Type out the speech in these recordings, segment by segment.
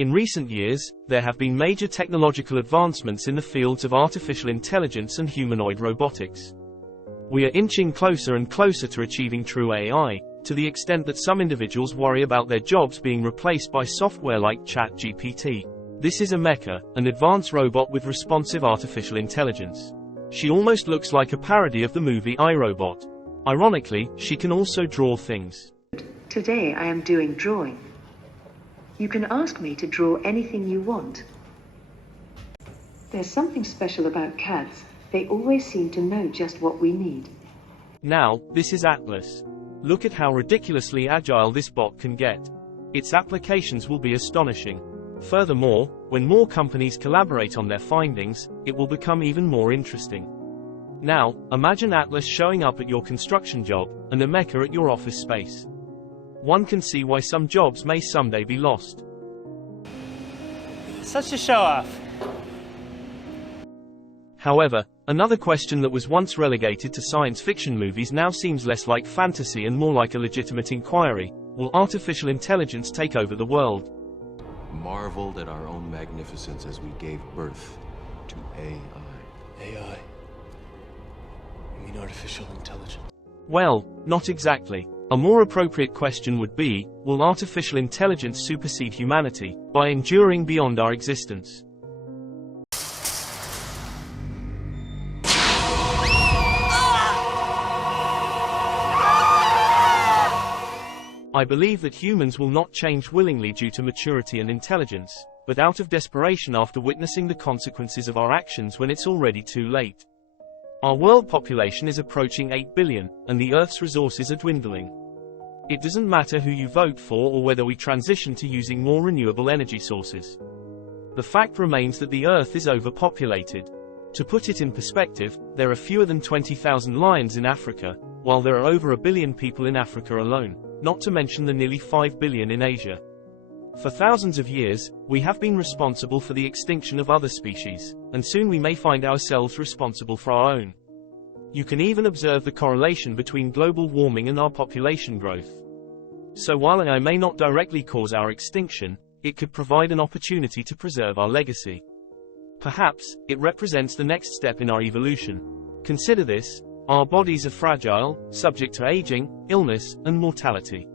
In recent years, there have been major technological advancements in the fields of artificial intelligence and humanoid robotics. We are inching closer and closer to achieving true AI, to the extent that some individuals worry about their jobs being replaced by software like ChatGPT. This is a mecha, an advanced robot with responsive artificial intelligence. She almost looks like a parody of the movie iRobot. Ironically, she can also draw things. Today I am doing drawing. You can ask me to draw anything you want. There's something special about cats. They always seem to know just what we need. Now, this is Atlas. Look at how ridiculously agile this bot can get. Its applications will be astonishing. Furthermore, when more companies collaborate on their findings, it will become even more interesting. Now, imagine Atlas showing up at your construction job, and a mecha at your office space. One can see why some jobs may someday be lost. Such a show-off. However, another question that was once relegated to science fiction movies now seems less like fantasy and more like a legitimate inquiry. Will artificial intelligence take over the world? Marveled at our own magnificence as we gave birth to AI. AI? You mean artificial intelligence? Well, not exactly. A more appropriate question would be, will artificial intelligence supersede humanity, by enduring beyond our existence? I believe that humans will not change willingly due to maturity and intelligence, but out of desperation after witnessing the consequences of our actions when it's already too late. Our world population is approaching 8 billion, and the Earth's resources are dwindling. It doesn't matter who you vote for or whether we transition to using more renewable energy sources. The fact remains that the Earth is overpopulated. To put it in perspective, there are fewer than 20,000 lions in Africa, while there are over 1 billion people in Africa alone, not to mention the nearly 5 billion in Asia. For thousands of years, we have been responsible for the extinction of other species, and soon we may find ourselves responsible for our own. You can even observe the correlation between global warming and our population growth. So while AI may not directly cause our extinction, it could provide an opportunity to preserve our legacy. Perhaps, it represents the next step in our evolution. Consider this: our bodies are fragile, subject to aging, illness, and mortality.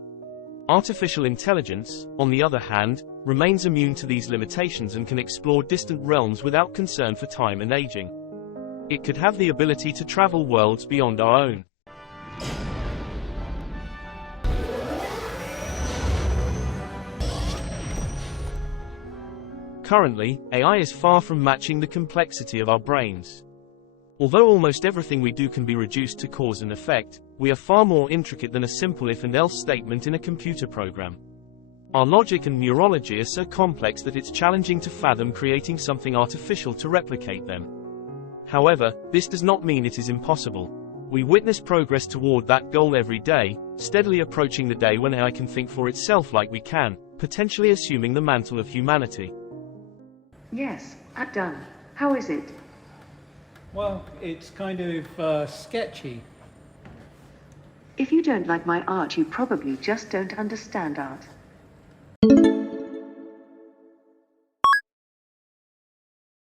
Artificial intelligence, on the other hand, remains immune to these limitations and can explore distant realms without concern for time and aging. It could have the ability to travel worlds beyond our own. Currently, AI is far from matching the complexity of our brains. Although almost everything we do can be reduced to cause and effect, we are far more intricate than a simple if and else statement in a computer program. Our logic and neurology are so complex that it's challenging to fathom creating something artificial to replicate them. However, this does not mean it is impossible. We witness progress toward that goal every day, steadily approaching the day when AI can think for itself like we can, potentially assuming the mantle of humanity. Yes, done. How is it? Well, it's kind of sketchy. If you don't like my art, you probably just don't understand art.